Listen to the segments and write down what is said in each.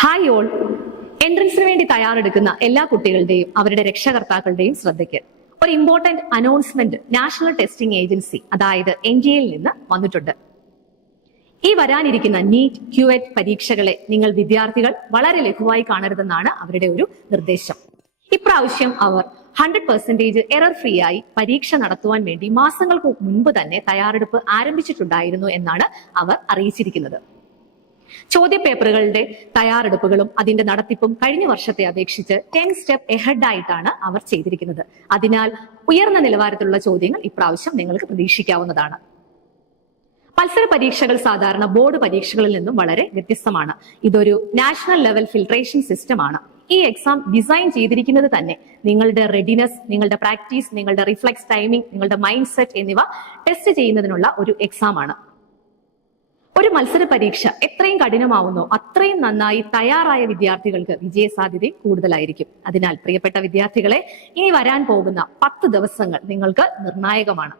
Hi all. എൻട്രൻസിന് വേണ്ടി തയ്യാറെടുക്കുന്ന എല്ലാ കുട്ടികളുടെയും അവരുടെ രക്ഷകർത്താക്കളുടെയും ശ്രദ്ധയ്ക്ക് ഒരു important announcement national testing agency അതായത് NTA നിന്ന് വന്നിട്ടുണ്ട്. ഈ വരാനിരിക്കുന്ന നീറ്റ് ക്യുഎറ്റ് പരീക്ഷകളെ നിങ്ങൾ വിദ്യാർത്ഥികൾ വളരെ ലഘുവായി കാണരുതെന്നാണ് അവരുടെ ഒരു നിർദ്ദേശം. ഇപ്രാവശ്യം അവർ 100% എറർ ഫ്രീ ആയി പരീക്ഷ നടത്തുവാൻ വേണ്ടി മാസങ്ങൾക്ക് മുൻപ് തന്നെ തയ്യാറെടുപ്പ് ആരംഭിച്ചിട്ടുണ്ടായിരുന്നു എന്നാണ് അവർ അറിയിച്ചിരിക്കുന്നത്. ചോദ്യപേപ്പറുകളുടെ തയ്യാറെടുപ്പുകളും അതിന്റെ നടത്തിപ്പും കഴിഞ്ഞ വർഷത്തെ അപേക്ഷിച്ച് 10 സ്റ്റെപ്പ് എഹെഡ് ആയിട്ടാണ് അവർ ചെയ്തിരിക്കുന്നത്. അതിനാൽ ഉയർന്ന നിലവാരത്തിലുള്ള ചോദ്യങ്ങൾ ഇപ്രാവശ്യം നിങ്ങൾക്ക് പ്രതീക്ഷിക്കാവുന്നതാണ്. മത്സര പരീക്ഷകൾ സാധാരണ ബോർഡ് പരീക്ഷകളിൽ നിന്നും വളരെ വ്യത്യസ്തമാണ്. ഇതൊരു നാഷണൽ ലെവൽ ഫിൽട്രേഷൻ സിസ്റ്റം ആണ്. ഈ എക്സാം ഡിസൈൻ ചെയ്തിരിക്കുന്നത് തന്നെ നിങ്ങളുടെ റെഡിനെസ്, നിങ്ങളുടെ പ്രാക്ടീസ്, നിങ്ങളുടെ റിഫ്ലെക്സ് ടൈമിംഗ്, നിങ്ങളുടെ മൈൻഡ് സെറ്റ് എന്നിവ ടെസ്റ്റ് ചെയ്യുന്നതിനുള്ള ഒരു എക്സാം ആണ്. ഒരു മത്സര പരീക്ഷ എത്രയും കഠിനമാവുന്നോ അത്രയും നന്നായി തയ്യാറായ വിദ്യാർത്ഥികൾക്ക് വിജയസാധ്യത കൂടുതലായിരിക്കും. അതിനാൽ പ്രിയപ്പെട്ട വിദ്യാർത്ഥികളെ, ഇനി വരാൻ പോകുന്ന 10 ദിവസങ്ങൾ നിങ്ങൾക്ക് നിർണായകമാണ്.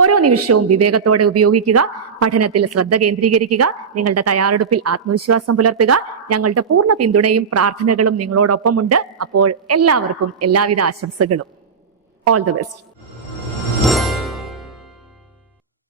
ഓരോ നിമിഷവും വിവേകത്തോടെ ഉപയോഗിക്കുക, പഠനത്തിൽ ശ്രദ്ധ കേന്ദ്രീകരിക്കുക, നിങ്ങളുടെ തയ്യാറെടുപ്പിൽ ആത്മവിശ്വാസം പുലർത്തുക. ഞങ്ങളുടെ പൂർണ്ണ പിന്തുണയും പ്രാർത്ഥനകളും നിങ്ങളോടൊപ്പമുണ്ട്. അപ്പോൾ എല്ലാവർക്കും എല്ലാവിധ ആശംസകളും. All the best.